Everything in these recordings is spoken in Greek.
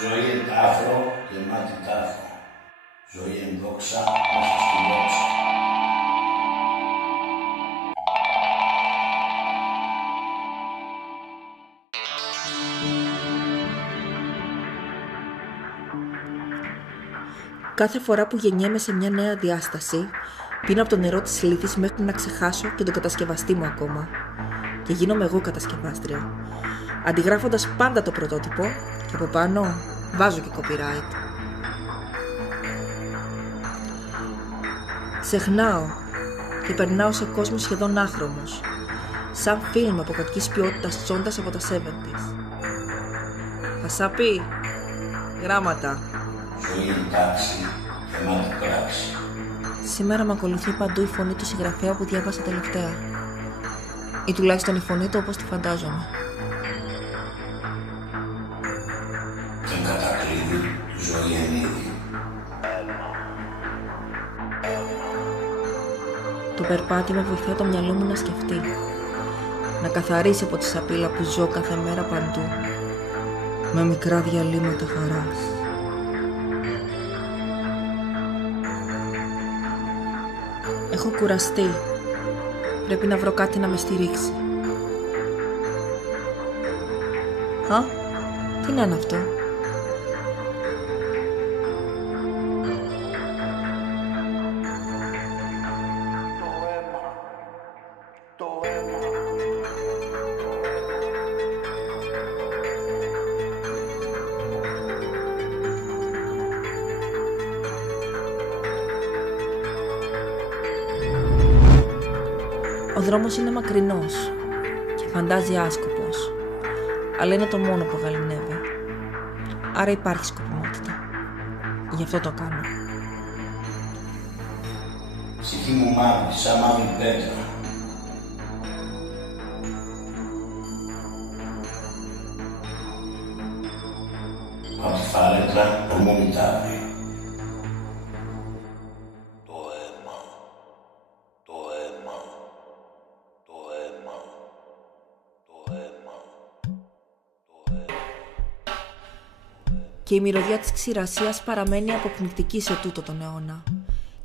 Ζωή εν τάφρο, γεμάτη τάφρο. Ζωή εν δόξα, μέσα στη δόξα. Κάθε φορά που γεννιέμαι σε μια νέα διάσταση, πίνω από το νερό της λύθης μέχρι να ξεχάσω και τον κατασκευαστή μου ακόμα. Και γίνομαι εγώ κατασκευάστρια, αντιγράφοντας πάντα το πρωτότυπο και από πάνω βάζω και copyright. Ξεχνάω και περνάω σε κόσμο σχεδόν άχρωμος, σαν φιλμ από κακής ποιότητας τσόντας από τα 70's. Χασάπι, γράμματα. Ζωή εν τάξη, γεμάτη πράξη. Σήμερα με ακολουθεί παντού η φωνή του συγγραφέα που διάβασα τελευταία. Ή τουλάχιστον η φωνή του όπως τη φαντάζομαι. Και κατακρύβει τη ζωή εν είδη. Το περπάτημα βοηθάει το μυαλό μου να σκεφτεί, να καθαρίσει από τη σαπίλα που ζω κάθε μέρα παντού, με μικρά διαλύματα χαράς. Έχω κουραστεί. Πρέπει να βρω κάτι να με στηρίξει. Α, τι να είναι αυτό? Ο δρόμος είναι μακρινός και φαντάζει άσκοπος, αλλά είναι το μόνο που γαληνεύει. Άρα υπάρχει σκοπιμότητα. Γι' αυτό το κάνω. Ψυχή μου μαύρη, σαν μαύρη πέτρα. Απ' τη φάρετρα, το μου μητάβει. Και η μυρωδιά της ξηρασίας παραμένει αποπνικτική σε τούτο τον αιώνα.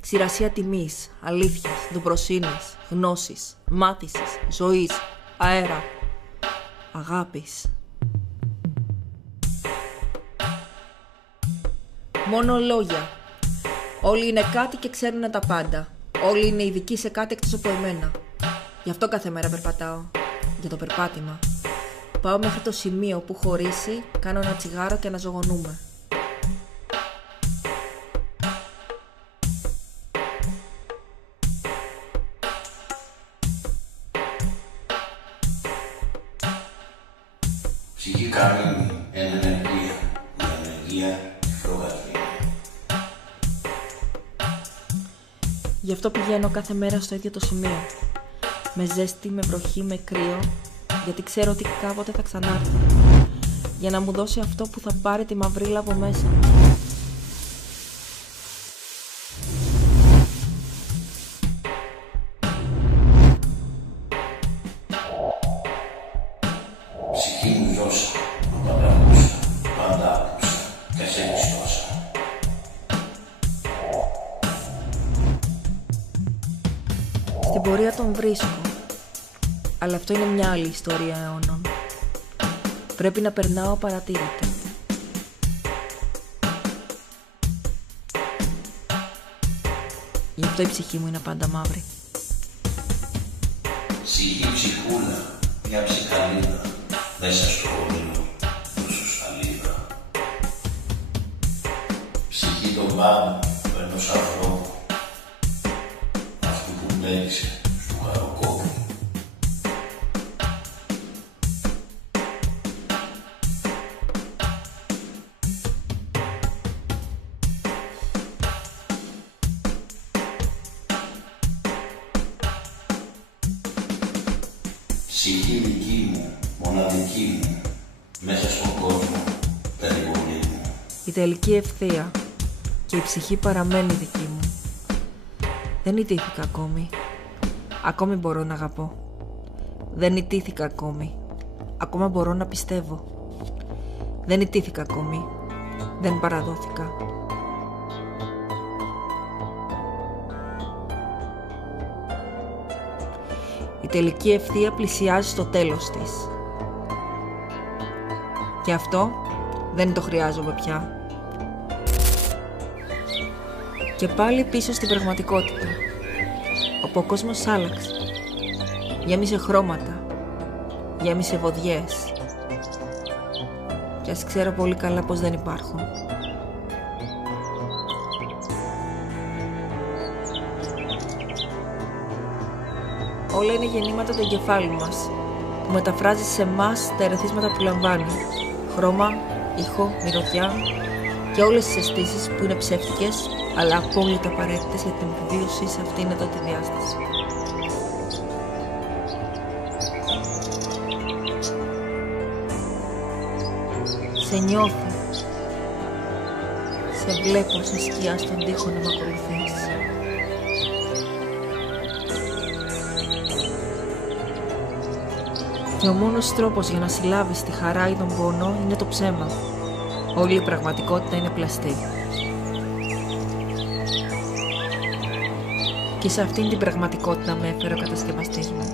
Ξηρασία τιμής, αλήθειας, δουπροσύνης, γνώσης, μάθησης, ζωής, αέρα, αγάπης. Μόνο λόγια. Όλοι είναι κάτι και ξέρουν τα πάντα. Όλοι είναι ειδικοί σε κάτι εκτός από εμένα. Γι' αυτό κάθε μέρα περπατάω. Για το περπάτημα. Πάω μέχρι το σημείο που χωρίσει, κάνω ένα τσιγάρο και αναζωογονούμε. Ψυχή καμίνη, εν ενεργεία, η ανεργία φρογατρή. Γι' αυτό πηγαίνω κάθε μέρα στο ίδιο το σημείο. Με ζέστη, με βροχή, με κρύο, γιατί ξέρω ότι κάποτε θα ξανάρθει. Για να μου δώσει αυτό που θα πάρει τη μαυρίλα από μέσα. Ψυχή μου ζώσα, πάντα ακούσα, πάντα άκουσα και σε μισθώσα. Στην πορεία τον βρίσκω. Αλλά αυτό είναι μια άλλη ιστορία αιώνων. Πρέπει να περνάω απαρατήρητα. Γι' αυτό η ψυχή μου είναι πάντα μαύρη. Ψυχή ψυχούλα, μια ψυχαλίδα, μέσα στο χωρίο, πίσω στα λίδα. Ψυχή των πάντων, ενός ανθρώπου, αυτού που μπλέκησε στο χαροκόπι. Ψυχή δική μου, μοναδική μου, μέσα στον κόσμο, περιβολή μου. Η τελική ευθεία και η ψυχή παραμένει δική μου. Δεν ιτήθηκα ακόμη. Ακόμη μπορώ να αγαπώ. Δεν ιτήθηκα ακόμη. Ακόμα μπορώ να πιστεύω. Δεν ιτήθηκα ακόμη. Δεν παραδόθηκα. Η τελική ευθεία πλησιάζει στο τέλος της. Και αυτό δεν το χρειάζομαι πια. Και πάλι πίσω στην πραγματικότητα, όπου ο κόσμος άλλαξε. Γέμισε χρώματα, γέμισε βοδιές. Και ας ξέρω πολύ καλά πως δεν υπάρχουν. Όλα είναι γεννήματα του εγκεφάλου μας, που μεταφράζει σε εμάς τα ερεθίσματα που λαμβάνει. Χρώμα, ήχο, μυρωδιά και όλες τις αισθήσεις που είναι ψεύτικες, αλλά απόλυτα απαραίτητες για την επιβίωση σε αυτήν εδώ τη διάσταση. Σε νιώθω. Σε βλέπω σε σκιά στον τοίχο να μ' ακολουθείς. Και ο μόνος τρόπος για να συλλάβεις τη χαρά ή τον πόνο είναι το ψέμα. Όλη η πραγματικότητα είναι πλαστή. Και σε αυτήν την πραγματικότητα με έφερε ο κατασκευαστής μου.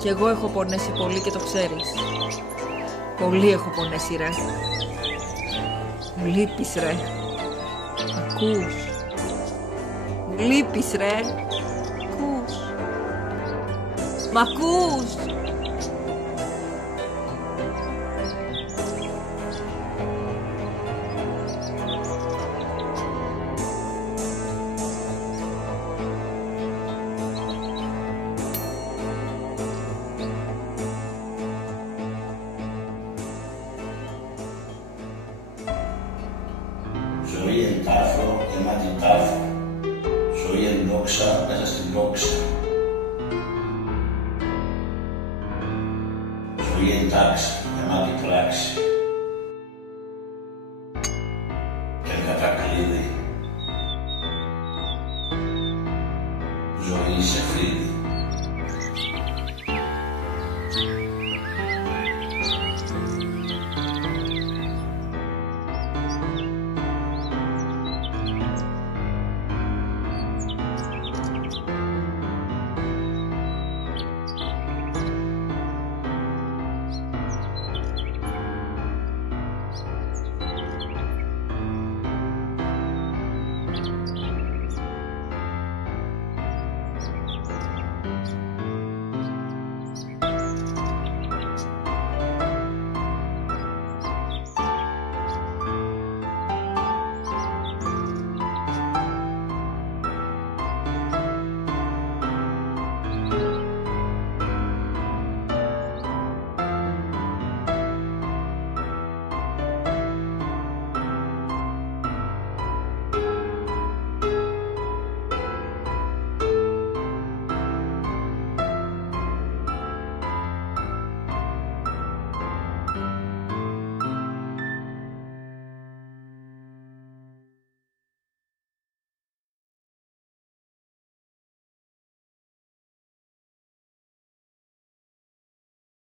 Κι εγώ έχω πονέσει πολύ και το ξέρεις. Πολύ έχω πονέσει, ρε. Μου λείπεις, ρε. Ακούς. Μου λείπεις, ρε. Ακούς. Μ' ακούς. Ζωή εν τάφο, γεμάτη τάφο. Ζωή εν δόξα, μέσα στην δόξα. Ζωή εν τάξη, γεμάτη πράξη. Και εν κατακλείδη. Ζωή σε φρύδι.